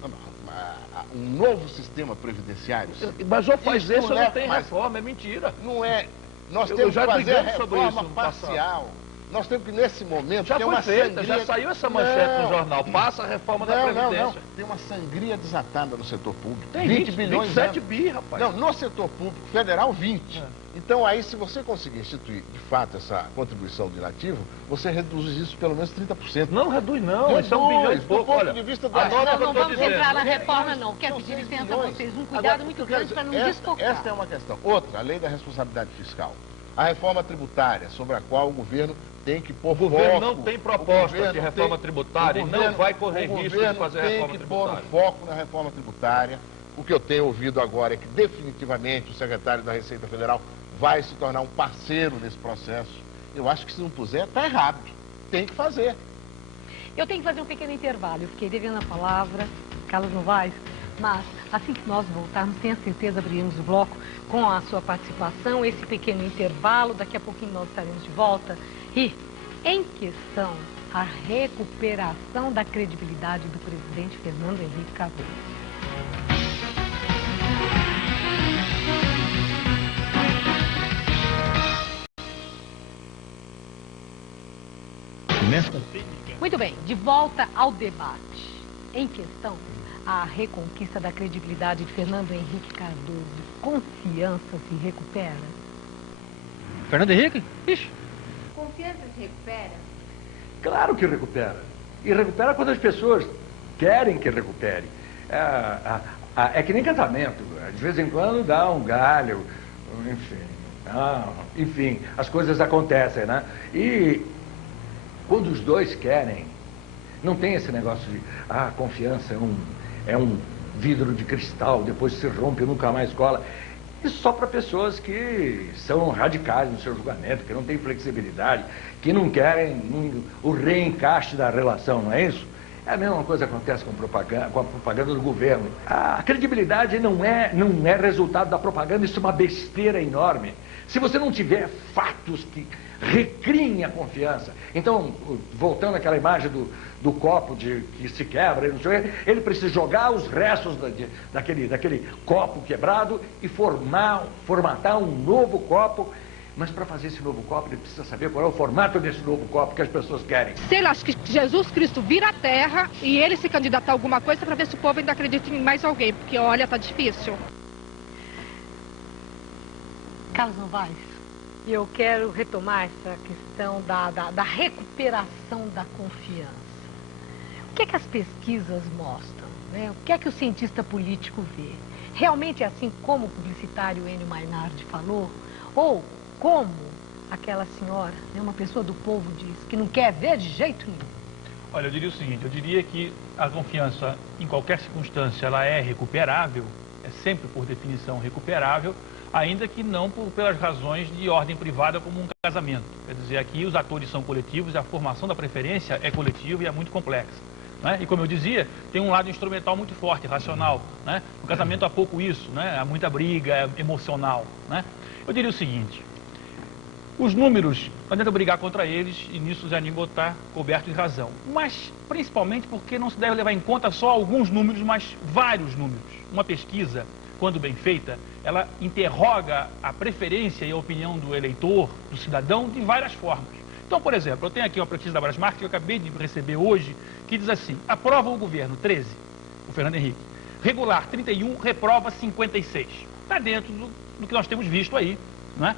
um novo sistema previdenciário... Mas ou faz isso ou não tem reforma, é mentira. Não é... Nós temos que fazer a reforma parcial. Nós temos que, nesse momento, já foi feita, já saiu essa manchete no jornal. Passa a reforma da Previdência. Não. Tem uma sangria desatada no setor público. Tem 20 bilhões. 27 bi, rapaz. Não, no setor público federal, 20. Então, aí, se você conseguir instituir, de fato, essa contribuição de inativo, você reduz isso pelo menos 30%. Não reduz, não. São bilhões e pouco. Olha, de vista da não vamos entrar na reforma, não. Quero pedir licença a vocês. Um cuidado muito grande para não desfocar. Esta é uma questão. Outra, a lei da responsabilidade fiscal. A reforma tributária, sobre a qual o governo tem que pôr foco. O governo não tem proposta de reforma tributária e não vai correr risco de fazer a reforma tributária. Tem que pôr foco na reforma tributária. O que eu tenho ouvido agora é que definitivamente o secretário da Receita Federal vai se tornar um parceiro nesse processo. Eu acho que se não puser, está errado. Tem que fazer. Eu tenho que fazer um pequeno intervalo. Eu fiquei devendo a palavra, Carlos Novaes, Mas, assim que nós voltarmos, tenha certeza, abriremos o bloco com a sua participação, esse pequeno intervalo, daqui a pouquinho nós estaremos de volta. E, em questão, a recuperação da credibilidade do presidente Fernando Henrique Cardoso. Muito bem, de volta ao debate. Em questão, a reconquista da credibilidade de Fernando Henrique Cardoso. Confiança se recupera? Fernando Henrique? Ixi. Confiança se recupera? Claro que recupera. E recupera quando as pessoas querem que recupere. É que nem casamento. De vez em quando dá um galho, enfim, as coisas acontecem, né? E quando os dois querem, não tem esse negócio de confiança é um vidro de cristal, depois se rompe e nunca mais cola. Isso só para pessoas que são radicais no seu julgamento, que não têm flexibilidade, que não querem o reencaixe da relação, não é isso? É a mesma coisa que acontece com a propaganda do governo. A credibilidade não é resultado da propaganda, isso é uma besteira enorme. Se você não tiver fatos que recriem a confiança. Então, voltando àquela imagem do copo que se quebra, ele precisa jogar os restos daquele copo quebrado e formatar um novo copo. Mas para fazer esse novo copo, ele precisa saber qual é o formato desse novo copo que as pessoas querem. Se ele acha que Jesus Cristo vira a terra e ele se candidatar a alguma coisa para ver se o povo ainda acredita em mais alguém, porque olha, tá difícil. Carlos Novaes, eu quero retomar essa questão da recuperação da confiança. O que é que as pesquisas mostram, né? O que é que o cientista político vê? Realmente é assim como o publicitário Enio Mainardi falou? Ou como aquela senhora, né, uma pessoa do povo, diz que não quer ver de jeito nenhum? Olha, eu diria o seguinte, eu diria que a confiança, em qualquer circunstância, ela é recuperável, é sempre por definição recuperável, ainda que não pelas razões de ordem privada como um casamento. Quer dizer, aqui os atores são coletivos e a formação da preferência é coletiva e é muito complexa. Né? E como eu dizia, tem um lado instrumental muito forte, racional. Né? No casamento há pouco isso, né? Há muita briga emocional. Né? Eu diria o seguinte, os números, não adianta brigar contra eles e nisso o Zé Aníbal está coberto de razão. Mas principalmente porque não se deve levar em conta só alguns números, mas vários números. Uma pesquisa, quando bem feita, ela interroga a preferência e a opinião do eleitor, do cidadão, de várias formas. Então, por exemplo, eu tenho aqui uma pesquisa da Brasmarket que eu acabei de receber hoje, que diz assim, aprova o governo 13, o Fernando Henrique, regular 31, reprova 56. Está dentro do que nós temos visto aí, não é?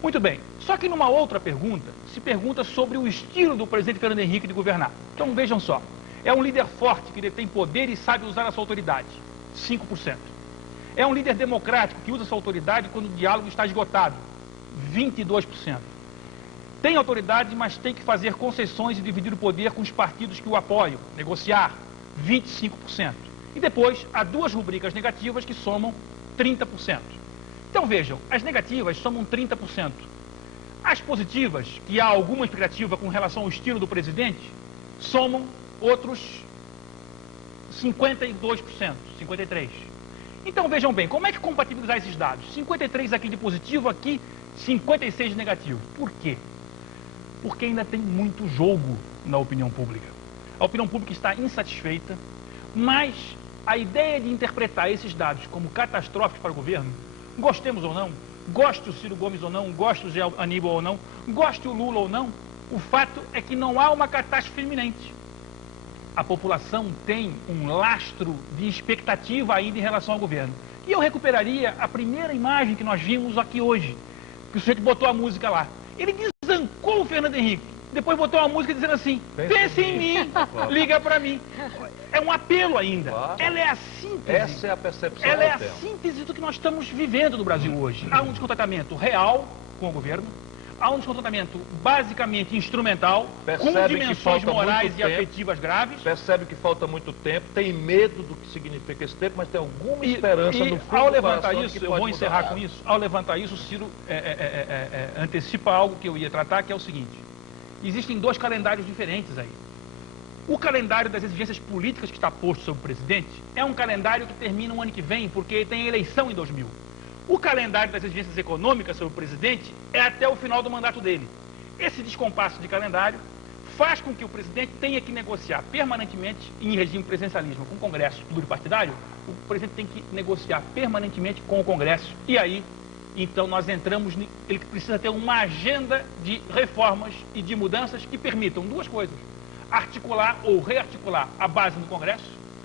Muito bem, só que numa outra pergunta, se pergunta sobre o estilo do presidente Fernando Henrique de governar. Então vejam só, é um líder forte que detém poder e sabe usar a sua autoridade, 5%. É um líder democrático que usa sua autoridade quando o diálogo está esgotado, 22%. Tem autoridade, mas tem que fazer concessões e dividir o poder com os partidos que o apoiam, negociar, 25%. E depois há duas rubricas negativas que somam 30%. Então vejam, as negativas somam 30%. As positivas, que há alguma expectativa com relação ao estilo do presidente, somam outros 52%, 53%. Então vejam bem, como é que compatibilizar esses dados? 53 aqui de positivo, aqui 56 de negativo. Por quê? Porque ainda tem muito jogo na opinião pública. A opinião pública está insatisfeita, mas a ideia de interpretar esses dados como catastróficos para o governo, gostemos ou não, goste o Ciro Gomes ou não, goste o Zé Aníbal ou não, goste o Lula ou não, o fato é que não há uma catástrofe iminente. A população tem um lastro de expectativa ainda em relação ao governo. E eu recuperaria a primeira imagem que nós vimos aqui hoje, que o sujeito botou a música lá. Ele desancou o Fernando Henrique, depois botou uma música dizendo assim, pense em mim, liga pra mim. É um apelo ainda. Claro. Ela é a síntese. Essa é a percepção. Ela é a síntese do que nós estamos vivendo no Brasil hoje. Há um descontentamento real com o governo, há um descontentamento basicamente instrumental, com dimensões morais e afetivas graves. Percebe que falta muito tempo, tem medo do que significa esse tempo, mas tem alguma esperança no fundo. Ao levantar isso, eu vou encerrar com isso, ao levantar isso, o Ciro antecipa algo que eu ia tratar, que é o seguinte. Existem dois calendários diferentes aí. O calendário das exigências políticas que está posto sobre o presidente é um calendário que termina o ano que vem, porque tem eleição em 2000. O calendário das exigências econômicas sobre o presidente é até o final do mandato dele. Esse descompasso de calendário faz com que o presidente tenha que negociar permanentemente, em regime presidencialismo, com o Congresso pluripartidário. O presidente tem que negociar permanentemente com o Congresso. E aí, então, nós entramos, ele precisa ter uma agenda de reformas e de mudanças que permitam duas coisas: articular ou rearticular a base no Congresso,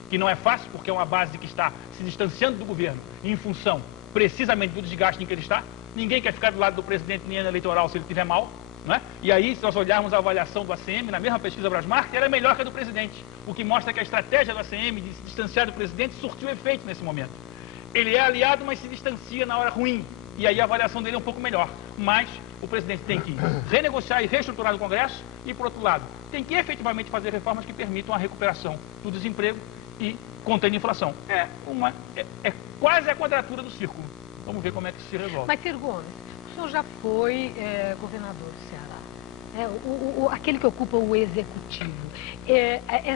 que não é fácil, porque é uma base que está se distanciando do governo em função precisamente do desgaste em que ele está. Ninguém quer ficar do lado do presidente em ano eleitoral se ele estiver mal. Não é? E aí, se nós olharmos a avaliação do ACM, na mesma pesquisa Brasmark, ela é melhor que a do presidente, o que mostra que a estratégia do ACM de se distanciar do presidente surtiu efeito nesse momento. Ele é aliado, mas se distancia na hora ruim, e aí a avaliação dele é um pouco melhor. Mas o presidente tem que renegociar e reestruturar o Congresso, e, por outro lado, tem que efetivamente fazer reformas que permitam a recuperação do desemprego e conter a inflação. É quase a quadratura do círculo. Vamos ver como é que isso se resolve. Mas, Ciro Gomes, o senhor já foi governador do Ceará, aquele que ocupa o executivo.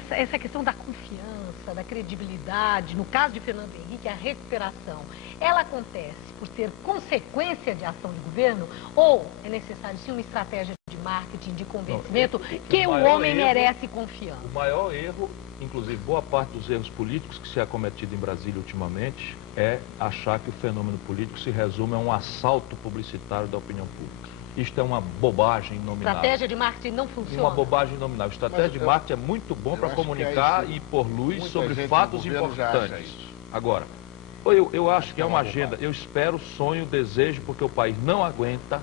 Essa questão da confiança, da credibilidade, no caso de Fernando Henrique, a recuperação, ela acontece por ser consequência de ação de governo ou é necessário sim uma estratégia de marketing, de convencimento, que o homem merece confiança? O maior erro, inclusive boa parte dos erros políticos que se é cometido em Brasília ultimamente, é achar que o fenômeno político se resume a um assalto publicitário da opinião pública. Isto é uma bobagem nominável. Estratégia de marketing não funciona? Uma bobagem nominável. Estratégia de marketing é muito bom para comunicar e pôr luz sobre fatos importantes. Agora, eu acho que é uma agenda, eu espero, sonho, desejo, porque o país não aguenta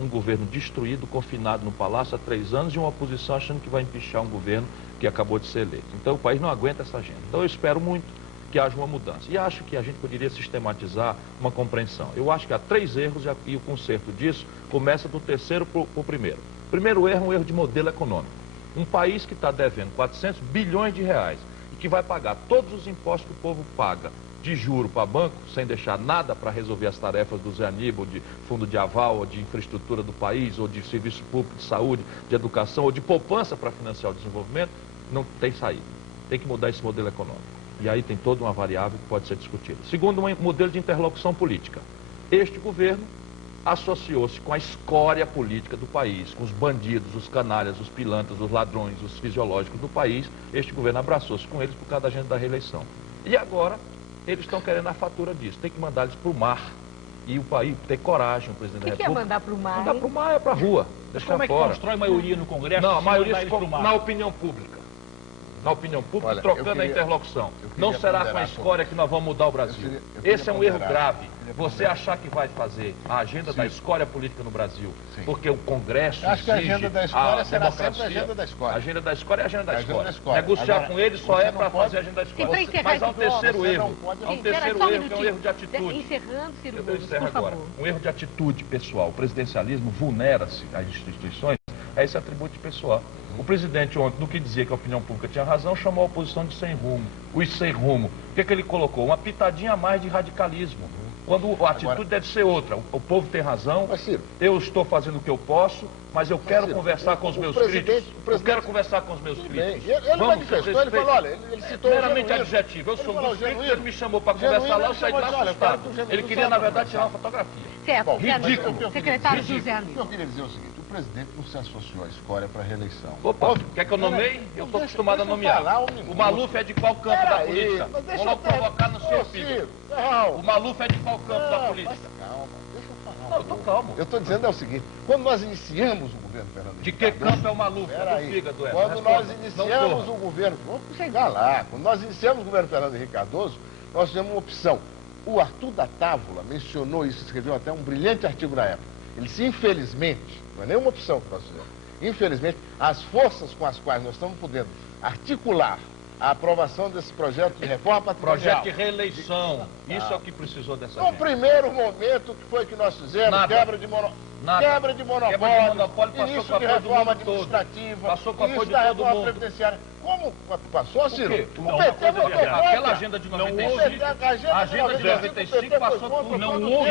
um governo destruído, confinado no palácio há 3 anos e uma oposição achando que vai empichar um governo que acabou de ser eleito. Então o país não aguenta essa agenda. Então eu espero muito que haja uma mudança. E acho que a gente poderia sistematizar uma compreensão. Eu acho que há 3 erros e o conserto disso começa do terceiro para o primeiro. O primeiro erro é um erro de modelo econômico. Um país que está devendo 400 bilhões de reais e que vai pagar todos os impostos que o povo paga de juro para banco, sem deixar nada para resolver as tarefas do Zé Aníbal, de fundo de aval, ou de infraestrutura do país, ou de serviço público de saúde, de educação, ou de poupança para financiar o desenvolvimento, não tem saída. Tem que mudar esse modelo econômico. E aí tem toda uma variável que pode ser discutida. Segundo, um modelo de interlocução política. Este governo associou-se com a escória política do país, com os bandidos, os canalhas, os pilantras, os ladrões, os fisiológicos do país. Este governo abraçou-se com eles por causa da agenda da reeleição. E agora, eles estão querendo a fatura disso. Tem que mandar eles para o mar. E o país ter coragem, o presidente da República. O que é mandar para o mar? Mandar para o mar é para a rua. Mas como é que constrói maioria no Congresso? Não, a maioria na opinião pública. Na opinião pública, olha, trocando a interlocução. Não será com a escória que nós vamos mudar o Brasil. Esse é um erro grave. Você achar que vai fazer a agenda da escória política no Brasil, porque o Congresso exige. Acho que a agenda da escória será sempre a agenda da escória. A agenda da escória é a agenda da escória. Negociar agora, com ele só é para fazer a agenda da escória. Mas há um terceiro erro. Há um terceiro erro que é um erro de atitude. Encerrando, Ciro Gomes, eu encerro agora. Um erro de atitude pessoal. O presidencialismo vulnera-se às instituições a esse atributo pessoal. O presidente ontem, no que dizia que a opinião pública tinha razão, chamou a oposição de sem rumo. Os sem rumo. O que ele colocou? Uma pitadinha a mais de radicalismo. Quando a atitude deve ser outra. O povo tem razão, eu estou fazendo o que eu posso, mas eu quero conversar com os meus críticos. Eu quero conversar com os meus críticos. Ele manifestou, ele falou, olha, ele citou meramente adjetivo. Eu sou muito crítico, ele me chamou para conversar lá, eu saí de lá assustado. Ele queria, na verdade, tirar uma fotografia. Certo. Ridículo. Secretário José Aníbal. Eu queria dizer o seguinte, o presidente não se associou à escória para a reeleção. Opa, quer que eu nomeie? Eu estou acostumado a nomear. O Maluf é de qual campo da política? Vamos logo provocar no seu filho. O Maluf é de qual campo da política? Calma, deixa eu falar. Não, eu estou calmo. Eu estou dizendo é o seguinte, quando nós iniciamos o governo Fernando de que campo é o Maluf? Quando nós iniciamos o governo, vamos chegar lá, quando nós iniciamos o governo Fernando Henrique Cardoso, nós tivemos uma opção. O Arthur da Távola mencionou isso, escreveu até um brilhante artigo na época. Ele disse, infelizmente, não é nenhuma opção que nós fizemos, infelizmente, as forças com as quais nós estamos podendo articular a aprovação desse projeto de reforma patrimonial. Projeto de reeleição. Isso é o que precisou dessa No gente. primeiro momento, o que foi que nós fizemos? Nada. Quebra de monopólio, passou início com de apoio do reforma mundo todo. administrativa, Passou com apoio início de da todo reforma mundo. previdenciária. Como passou, Ciro? O Não, PT votou contra. aquela agenda de 95, a agenda de 95 passou tudo.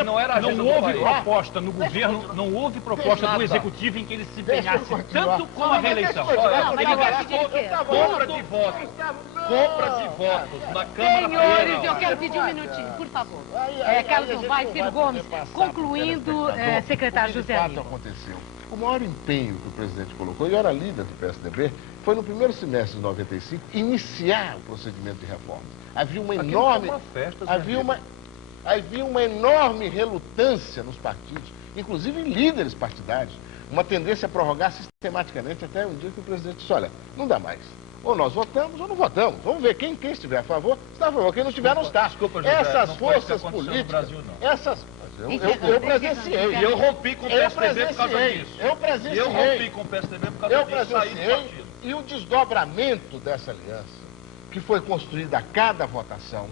Não era agenda Não houve proposta no governo, não houve proposta do executivo em que ele se empenhasse tanto com a reeleição. Compra de votos. Compra de votos na Câmara. Senhores, eu quero pedir um minutinho, por favor. Carlos Novaes, Ciro Gomes, concluindo, secretário José Aníbal. Aconteceu. O maior empenho que o presidente colocou, e eu era líder do PSDB, foi no primeiro semestre de 95 iniciar o procedimento de reforma. Havia uma enorme, havia uma enorme relutância nos partidos, inclusive em líderes partidários, uma tendência a prorrogar sistematicamente até um dia que o presidente disse, olha, não dá mais. Ou nós votamos ou não votamos. Vamos ver quem estiver a favor, está a favor. Quem não estiver, não está. Desculpa, José, essas não forças pode ser políticas, Brasil, não. essas... Eu presenciei. E eu rompi com o PSDB por causa disso. Eu presenciei. Eu rompi com o PSDB por causa disso. Saí do partido. E o desdobramento dessa aliança, que foi construída a cada votação,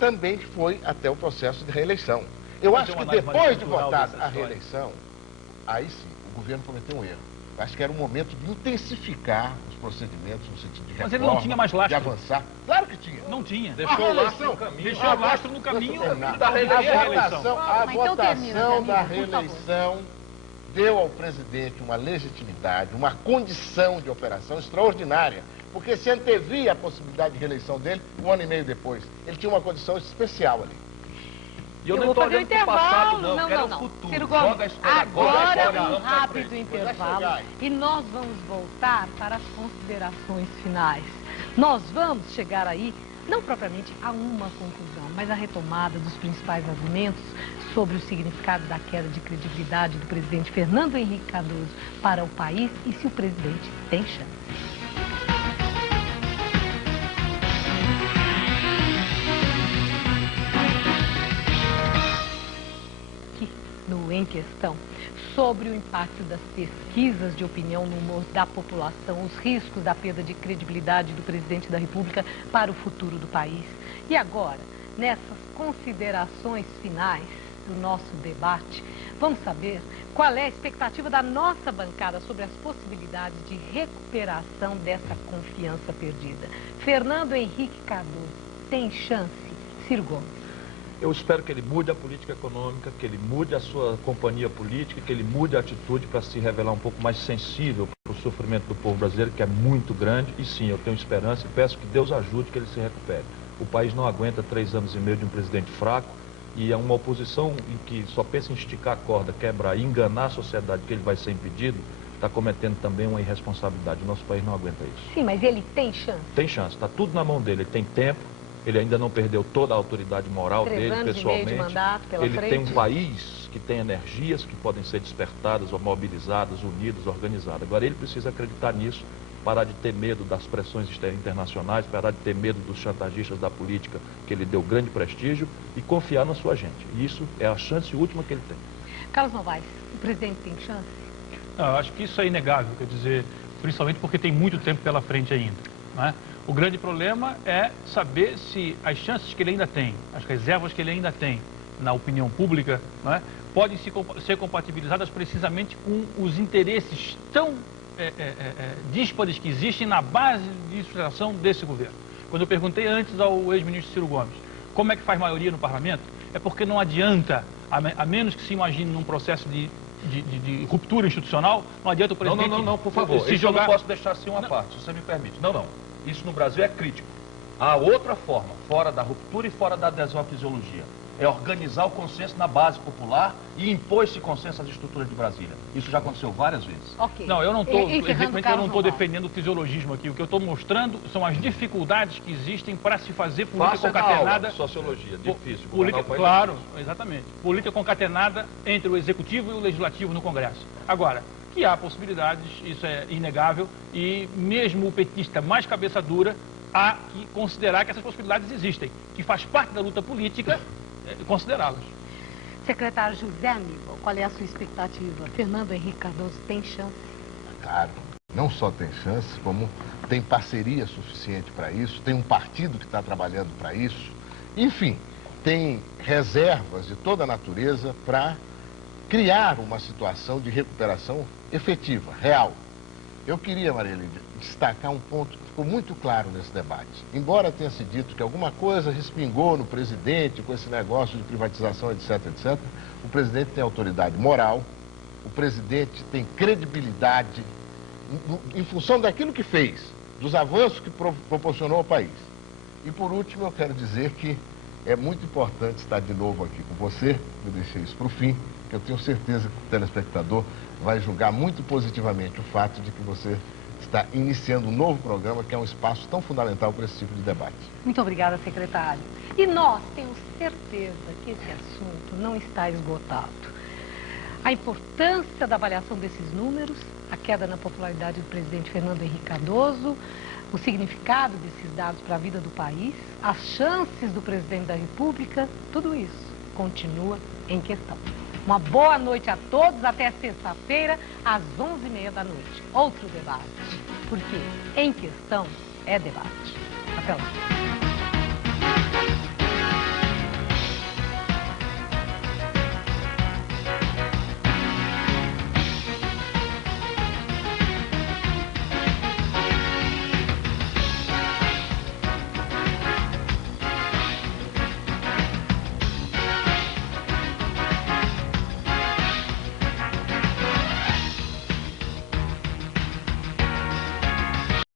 também foi até o processo de reeleição. Eu acho que depois de votada a reeleição, aí sim, o governo cometeu um erro. Acho que era o momento de intensificar os procedimentos no sentido de reforma, mas ele não tinha mais lastro. De avançar. Claro que tinha. Não tinha. Deixou o lastro no caminho. Deixou o lastro no caminho da A reeleição. votação da reeleição deu ao presidente uma legitimidade, uma condição de operação extraordinária, porque se antevia a possibilidade de reeleição dele um ano e meio depois. Ele tinha uma condição especial ali. E eu não estou olhando para o passado, não. Eu quero o futuro. Ciro Gomes, Joga a história agora um rápido intervalo e nós vamos voltar para as considerações finais. Nós vamos chegar aí, não propriamente a uma conclusão, mas a retomada dos principais argumentos sobre o significado da queda de credibilidade do presidente Fernando Henrique Cardoso para o país e se o presidente tem chance. Em questão, sobre o impacto das pesquisas de opinião no humor da população, os riscos da perda de credibilidade do presidente da República para o futuro do país. E agora, nessas considerações finais do nosso debate, vamos saber qual é a expectativa da nossa bancada sobre as possibilidades de recuperação dessa confiança perdida. Fernando Henrique Cardoso tem chance? Ciro Gomes. Eu espero que ele mude a política econômica, que ele mude a sua companhia política, que ele mude a atitude para se revelar um pouco mais sensível para o sofrimento do povo brasileiro, que é muito grande. E sim, eu tenho esperança e peço que Deus ajude que ele se recupere. O país não aguenta 3 anos e meio de um presidente fraco e é uma oposição em que só pensa em esticar a corda, quebrar e enganar a sociedade que ele vai ser impedido, está cometendo também uma irresponsabilidade. O nosso país não aguenta isso. Sim, mas ele tem chance? Tem chance, está tudo na mão dele, ele tem tempo. Ele ainda não perdeu toda a autoridade moral dele, pessoalmente. 3 anos e meio de mandato pela frente. Ele tem um país que tem energias que podem ser despertadas, ou mobilizadas, unidas, organizadas. Agora, ele precisa acreditar nisso, parar de ter medo das pressões internacionais, parar de ter medo dos chantagistas da política, que ele deu grande prestígio, e confiar na sua gente. Isso é a chance última que ele tem. Carlos Novaes, o presidente tem chance? Não, eu acho que isso é inegável, quer dizer, principalmente porque tem muito tempo pela frente ainda, né? O grande problema é saber se as chances que ele ainda tem, as reservas que ele ainda tem na opinião pública, né, podem ser compatibilizadas precisamente com os interesses tão díspares que existem na base de sustentação desse governo. Quando eu perguntei antes ao ex-ministro Ciro Gomes como é que faz maioria no parlamento, é porque não adianta, a menos que se imagine num processo de ruptura institucional, não adianta o presidente... Não, por favor, se jogar... eu não posso deixar assim uma parte, se você me permite. Não. Isso no Brasil é crítico. Há outra forma, fora da ruptura e fora da adesão à fisiologia. É organizar o consenso na base popular e impor esse consenso às estruturas de Brasília. Isso já aconteceu várias vezes. Okay. Não, eu não estou defendendo o fisiologismo aqui. O que eu estou mostrando são as dificuldades que existem para se fazer política concatenada. Sociologia, difícil. Claro, exatamente. Política concatenada entre o executivo e o legislativo no Congresso. Agora, que há possibilidades, isso é inegável, e mesmo o petista mais cabeça dura há que considerar que essas possibilidades existem, que faz parte da luta política considerá-las. Secretário José Aníbal, qual é a sua expectativa? Fernando Henrique Cardoso tem chance? Claro, Não só tem chance, como tem parceria suficiente para isso, tem um partido que está trabalhando para isso. Enfim, tem reservas de toda a natureza para criar uma situação de recuperação efetiva, real. Eu queria, Marília, destacar um ponto que ficou muito claro nesse debate. Embora tenha se dito que alguma coisa respingou no presidente com esse negócio de privatização, etc., etc., o presidente tem autoridade moral, o presidente tem credibilidade em função daquilo que fez, dos avanços que proporcionou ao país. E por último, eu quero dizer que é muito importante estar de novo aqui com você, eu deixei isso para o fim, que eu tenho certeza que o telespectador vai julgar muito positivamente o fato de que você está iniciando um novo programa, que é um espaço tão fundamental para esse tipo de debate. Muito obrigada, secretário. E nós temos certeza que esse assunto não está esgotado. A importância da avaliação desses números, a queda na popularidade do presidente Fernando Henrique Cardoso, o significado desses dados para a vida do país, as chances do presidente da República, tudo isso continua em questão. Uma boa noite a todos, até sexta-feira, às 11h30 da noite. Outro debate, porque em questão é debate. Até lá.